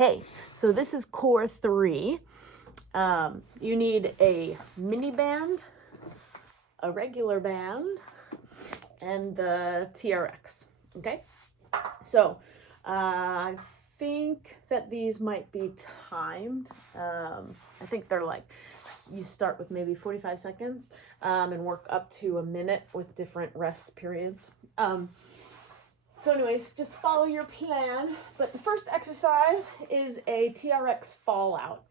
Hey, so this is core 3. You need a mini band, a regular band, and the TRX. Okay? So I think that these might be timed. I think they're like, you start with maybe 45 seconds and work up to a minute with different rest periods. So anyways, just follow your plan. But the first exercise is a TRX Fallout.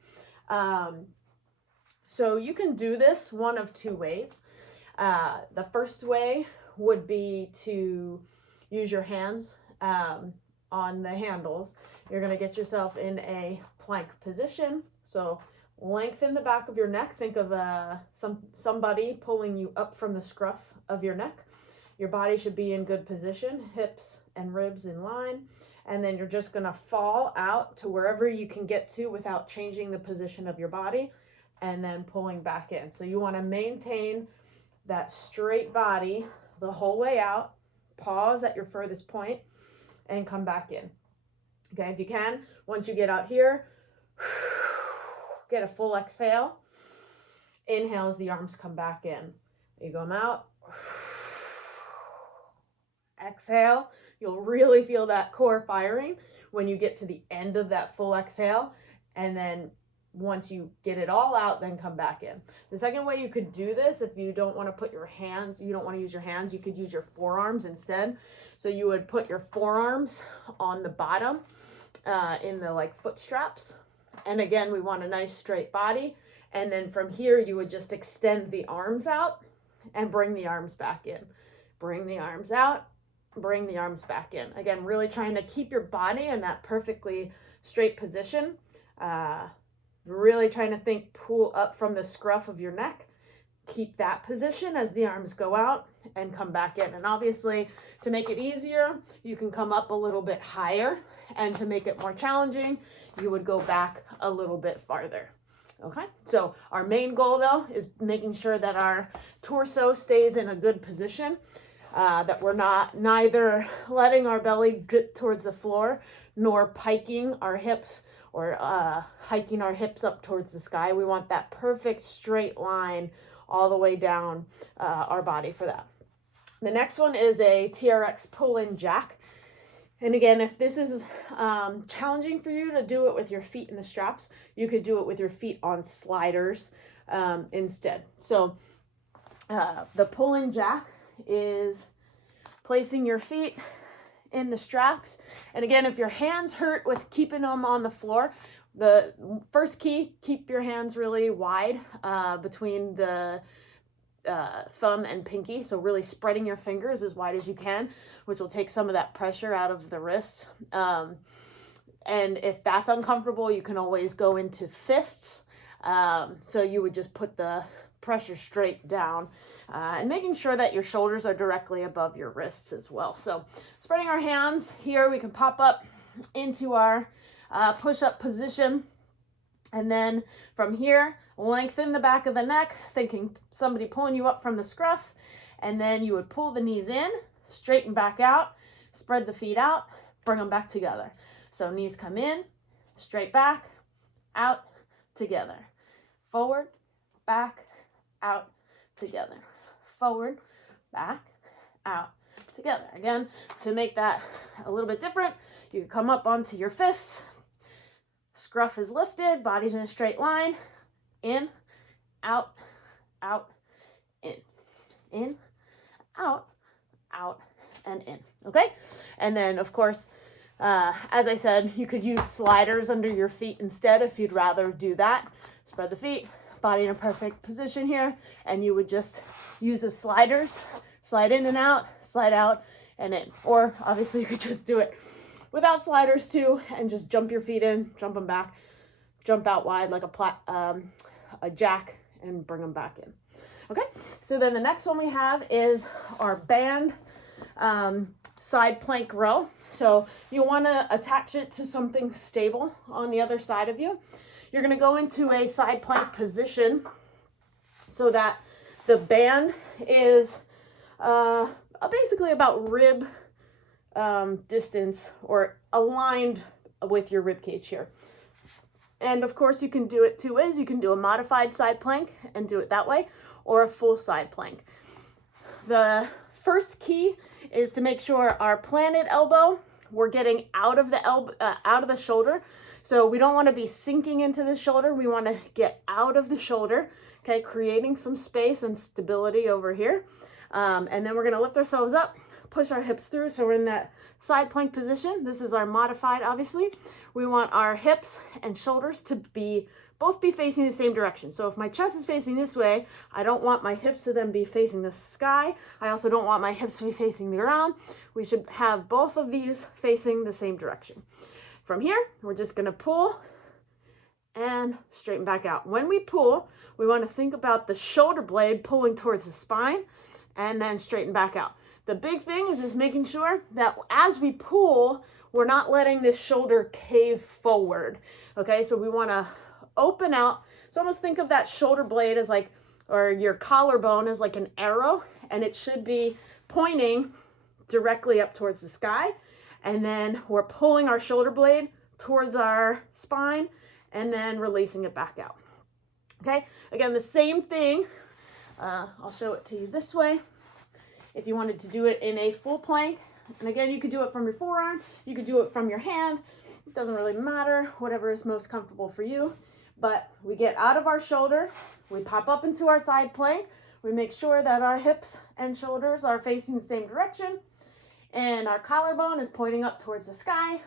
So you can do this one of two ways. The first way would be to use your hands on the handles. You're going to get yourself in a plank position. So lengthen the back of your neck. Think of somebody pulling you up from the scruff of your neck. Your body should be in good position, hips and ribs in line, and then you're just gonna fall out to wherever you can get to without changing the position of your body, and then pulling back in. So you wanna maintain that straight body the whole way out, pause at your furthest point, and come back in. Okay, if you can, once you get out here, get a full exhale. Inhale as the arms come back in. You go out. Exhale, you'll really feel that core firing when you get to the end of that full exhale. And then once you get it all out, then come back in. The second way you could do this, if you don't want to put your hands, you don't want to use your hands, you could use your forearms instead. So you would put your forearms on the bottom in the like foot straps. And again, we want a nice straight body. And then from here, you would just extend the arms out and bring the arms back in. Bring the arms out. Bring the arms back in. Again, really trying to keep your body in that perfectly straight position. Really trying to think, pull up from the scruff of your neck. Keep that position as the arms go out and come back in. And obviously, to make it easier, you can come up a little bit higher. And to make it more challenging, you would go back a little bit farther. Okay, so our main goal though is making sure that our torso stays in a good position. That we're neither letting our belly drip towards the floor nor piking our hips or hiking our hips up towards the sky. We want that perfect straight line all the way down our body for that. The next one is a TRX Pullin Jax. And again, if this is challenging for you to do it with your feet in the straps, you could do it with your feet on sliders instead. So the Pullin Jax is placing your feet in the straps. And again, if your hands hurt with keeping them on the floor, the first key, keep your hands really wide between the thumb and pinky. So really spreading your fingers as wide as you can, which will take some of that pressure out of the wrists. And if that's uncomfortable, you can always go into fists. So you would just put the pressure straight down and making sure that your shoulders are directly above your wrists as well. So spreading our hands here, we can pop up into our push-up position. And then from here, lengthen the back of the neck, thinking somebody pulling you up from the scruff. And then you would pull the knees in, straighten back out, spread the feet out, bring them back together. So knees come in, straight back, out, together. Forward, back, out, together. Forward, back, out, together. Again, to make that a little bit different, you come up onto your fists. Scruff is lifted, body's in a straight line. In, out, out, in, out, and in. Okay? And then, of course, as I said, you could use sliders under your feet instead if you'd rather do that. Spread the feet, body in a perfect position here, and you would just use the sliders, slide in and out, slide out and in. Or obviously you could just do it without sliders too, and just jump your feet in, jump them back, jump out wide like a jack, and bring them back in. Okay, so then the next one we have is our band side plank row. So you want to attach it to something stable on the other side of you. You're going to go into a side plank position so that the band is basically about rib distance or aligned with your rib cage here. And of course you can do it two ways. You can do a modified side plank and do it that way, or a full side plank. The first key is to make sure our planted elbow, we're getting out of the out of the shoulder. So we don't want to be sinking into the shoulder. We want to get out of the shoulder, okay, creating some space and stability over here. And then we're going to lift ourselves up, push our hips through. So we're in that side plank position. This is our modified, obviously. We want our hips and shoulders to both be facing the same direction. So if my chest is facing this way, I don't want my hips to then be facing the sky. I also don't want my hips to be facing the ground. We should have both of these facing the same direction. From here, we're just gonna pull and straighten back out. When we pull, we wanna think about the shoulder blade pulling towards the spine and then straighten back out. The big thing is just making sure that as we pull, we're not letting this shoulder cave forward, okay? So we wanna open out. So almost think of that shoulder blade as like, or your collarbone as like an arrow, and it should be pointing directly up towards the sky. And then we're pulling our shoulder blade towards our spine and then releasing it back out. Okay, again, the same thing. I'll show it to you this way. If you wanted to do it in a full plank, and again, you could do it from your forearm, you could do it from your hand. It doesn't really matter, whatever is most comfortable for you. But we get out of our shoulder, we pop up into our side plank, we make sure that our hips and shoulders are facing the same direction, and our collarbone is pointing up towards the sky,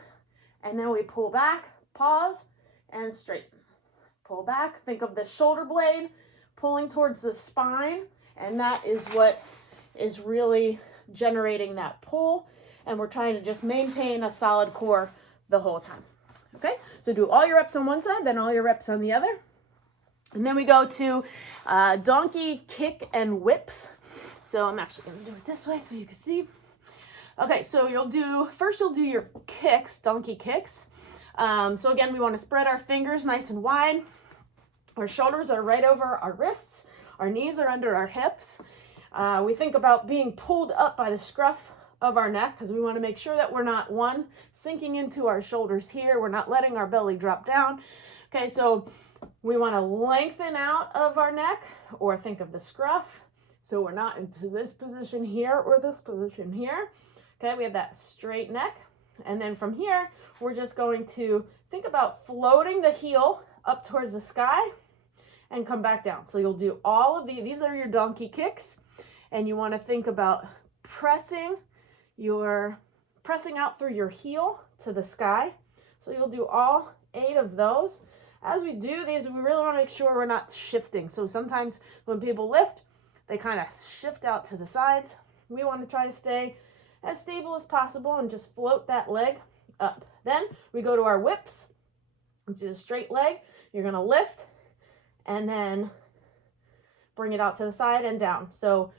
and then we pull back, pause, and straighten. Pull back, think of the shoulder blade pulling towards the spine, and that is what is really generating that pull, and we're trying to just maintain a solid core the whole time. Okay, so do all your reps on one side, then all your reps on the other. And then we go to donkey kick and whips. So I'm actually going to do it this way so you can see. Okay, so you'll do your kicks, donkey kicks. So again, we want to spread our fingers nice and wide. Our shoulders are right over our wrists. Our knees are under our hips. We think about being pulled up by the scruff of our neck because we want to make sure that we're not, one, sinking into our shoulders here. We're not letting our belly drop down. Okay, so we want to lengthen out of our neck, or think of the scruff. So we're not into this position here or this position here. Okay, we have that straight neck. And then from here, we're just going to think about floating the heel up towards the sky and come back down. So you'll do all of these are your donkey kicks. And you want to think about pressing out through your heel to the sky. So you'll do all 8 of those. As we do these, we really want to make sure we're not shifting. So sometimes when people lift, they kind of shift out to the sides. We want to try to stay as stable as possible and just float that leg up. Then we go to our whips, which is a straight leg. You're going to lift and then bring it out to the side and down. So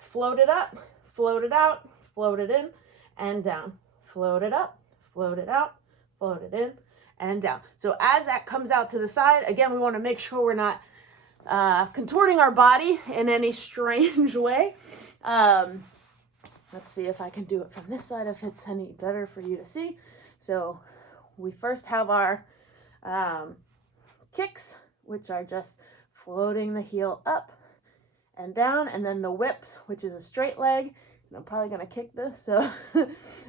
float it up, float it out, float it in and down. Float it up, float it out, float it in and down. So as that comes out to the side, again, we want to make sure we're not contorting our body in any strange way. Let's see if I can do it from this side if it's any better for you to see. So we first have our kicks, which are just floating the heel up and down, and then the whips, which is a straight leg. And I'm probably going to kick this, so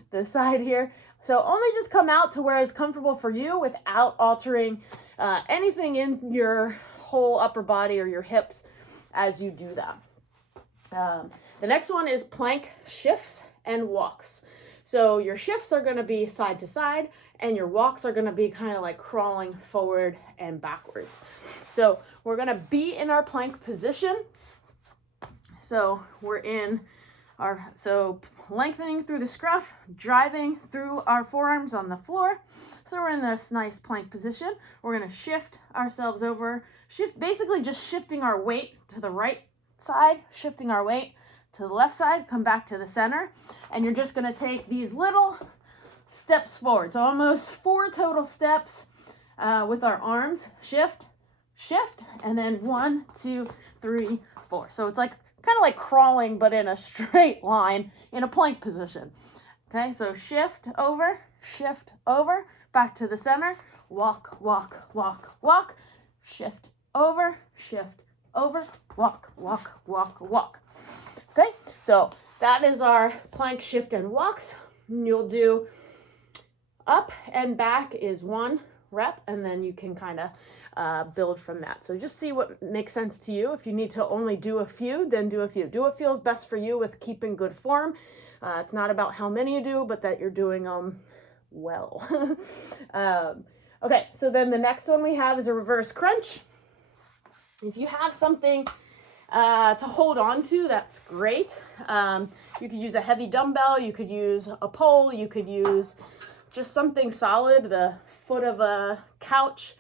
the side here. So only just come out to where it's comfortable for you without altering anything in your whole upper body or your hips as you do that. The next one is plank shifts and walks. So your shifts are going to be side to side, and your walks are going to be kind of like crawling forward and backwards. So we're going to be in our plank position. So we're in so lengthening through the scruff, driving through our forearms on the floor. So we're in this nice plank position. We're going to shift ourselves over, basically just shifting our weight to the right side, shifting our weight to the left side, come back to the center, and you're just going to take these little steps forward. So almost 4 total steps with our arms. Shift, shift, and then 1, 2, 3, 4. So it's like kind of like crawling, but in a straight line in a plank position. Okay, so shift over shift over, back to the center, walk, walk, walk, walk, shift over, walk, walk, walk, walk. Okay, so that is our plank shift and walks. You'll do up and back is 1 rep, and then you can kind of build from that. So just see what makes sense to you. If you need to only do a few, then do a few. Do what feels best for you with keeping good form. It's not about how many you do, but that you're doing them well. Okay, so then the next one we have is a reverse crunch. If you have something to hold on to, that's great. You could use a heavy dumbbell, you could use a pole, you could use just something solid, the foot of a couch,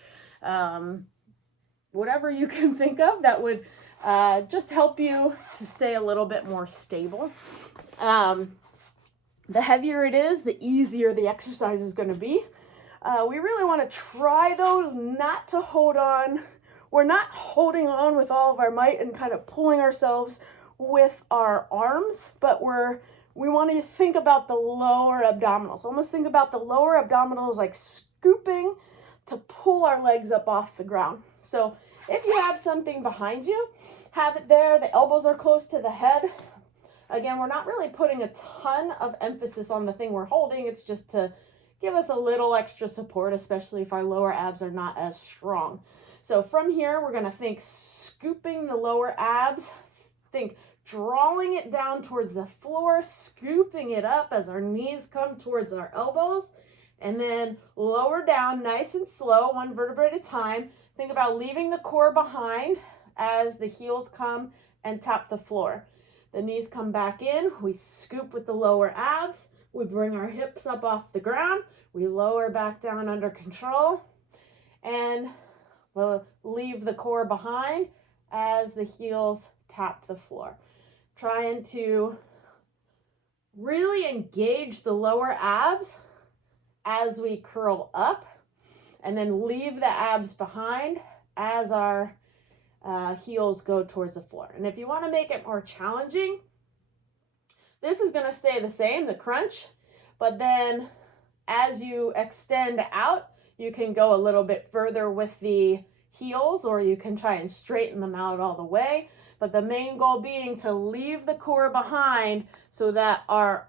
whatever you can think of that would just help you to stay a little bit more stable. The heavier it is, the easier the exercise is going to be. We really want to try, though, not to hold on. We're not holding on with all of our might and kind of pulling ourselves with our arms, but we want to think about the lower abdominals. Almost think about the lower abdominals like scooping to pull our legs up off the ground. So if you have something behind you, have it there. The elbows are close to the head. Again, we're not really putting a ton of emphasis on the thing we're holding. It's just to give us a little extra support, especially if our lower abs are not as strong. So from here, we're going to think scooping the lower abs, think drawing it down towards the floor, scooping it up as our knees come towards our elbows, and then lower down nice and slow, 1 vertebrae at a time. Think about leaving the core behind as the heels come and tap the floor. The knees come back in, we scoop with the lower abs, we bring our hips up off the ground, we lower back down under control, and we'll leave the core behind as the heels tap the floor. Trying to really engage the lower abs as we curl up, and then leave the abs behind as our heels go towards the floor. And if you want to make it more challenging, this is going to stay the same, the crunch, but then as you extend out, you can go a little bit further with the heels, or you can try and straighten them out all the way. But the main goal being to leave the core behind so that our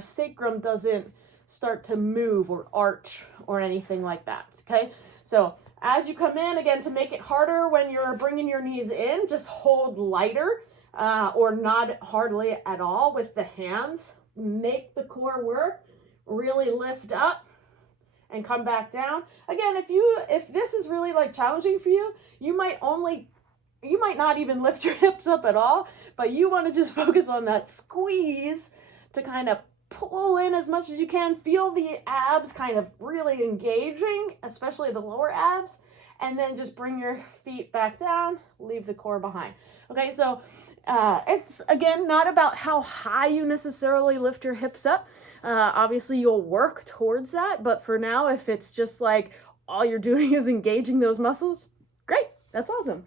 sacrum doesn't start to move or arch or anything like that, okay? So as you come in, again, to make it harder when you're bringing your knees in, just hold lighter or not hardly at all with the hands. Make the core work, really lift up and come back down. Again, if this is really like challenging for you, you might not even lift your hips up at all, but you want to just focus on that squeeze to kind of pull in as much as you can. Feel the abs kind of really engaging, especially the lower abs, and then just bring your feet back down, leave the core behind. Okay, so it's, again, not about how high you necessarily lift your hips up. Obviously, you'll work towards that, but for now, if it's just like all you're doing is engaging those muscles, great, that's awesome.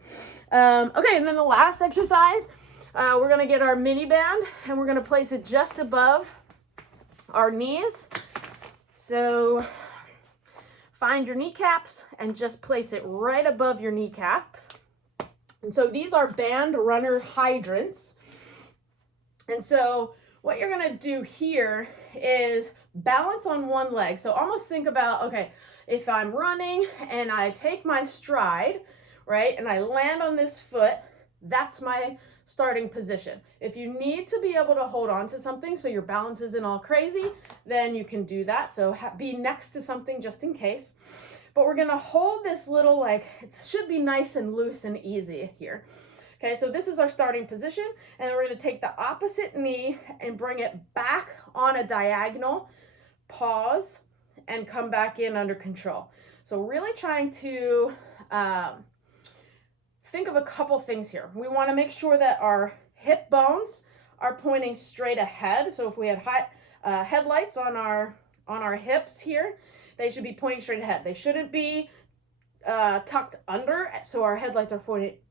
Okay, and then the last exercise, we're going to get our mini band, and we're going to place it just above our knees. So find your kneecaps and just place it right above your kneecaps. And so these are band runner hydrants. And so what you're going to do here is balance on one leg. So almost think about, okay, if I'm running and I take my stride, right, and I land on this foot, that's my starting position. If you need to be able to hold on to something so your balance isn't all crazy, then you can do that. So be next to something just in case. But we're gonna hold this little, like, it should be nice and loose and easy here. Okay, so this is our starting position, and then we're gonna take the opposite knee and bring it back on a diagonal, pause, and come back in under control. So really trying to think of a couple things here. We want to make sure that our hip bones are pointing straight ahead. So if we had headlights on our hips here, they should be pointing straight ahead. They shouldn't be tucked under, so our headlights are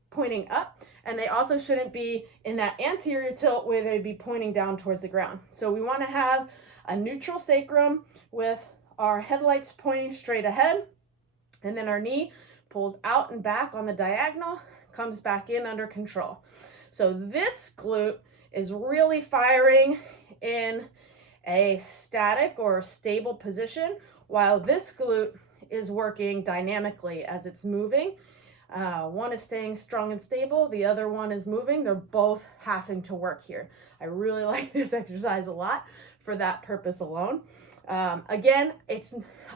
pointing up, and they also shouldn't be in that anterior tilt where they'd be pointing down towards the ground. So we want to have a neutral sacrum with our headlights pointing straight ahead, and then our knee pulls out and back on the diagonal, comes back in under control. So this glute is really firing in a static or stable position, while this glute is working dynamically as it's moving. One is staying strong and stable, the other one is moving. They're both having to work here. I really like this exercise a lot for that purpose alone. Again,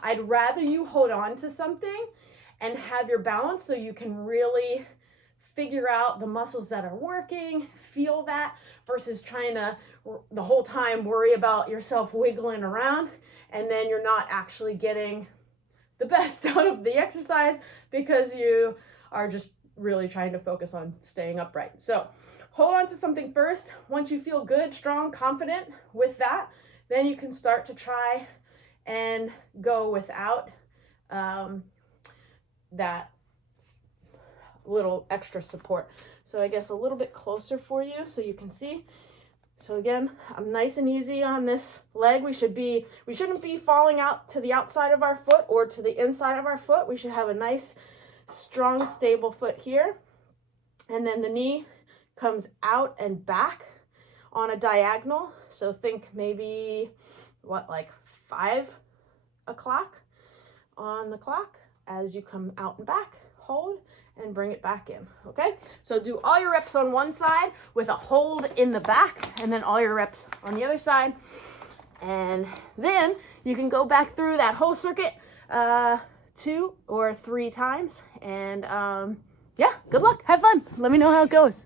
I'd rather you hold on to something and have your balance so you can really figure out the muscles that are working, feel that, versus trying to the whole time worry about yourself wiggling around, and then you're not actually getting the best out of the exercise because you are just really trying to focus on staying upright. So hold on to something first. Once you feel good, strong, confident with that, then you can start to try and go without that little extra support. So I guess a little bit closer for you so you can see. So again, I'm nice and easy on this leg. We shouldn't be falling out to the outside of our foot or to the inside of our foot. We should have a nice, strong, stable foot here. And then the knee comes out and back on a diagonal. So think maybe, like 5 o'clock on the clock as you come out and back. Hold and bring it back in, okay? So do all your reps on one side with a hold in the back, and then all your reps on the other side. And then you can go back through that whole circuit 2 or 3 times. And yeah, good luck, have fun. Let me know how it goes.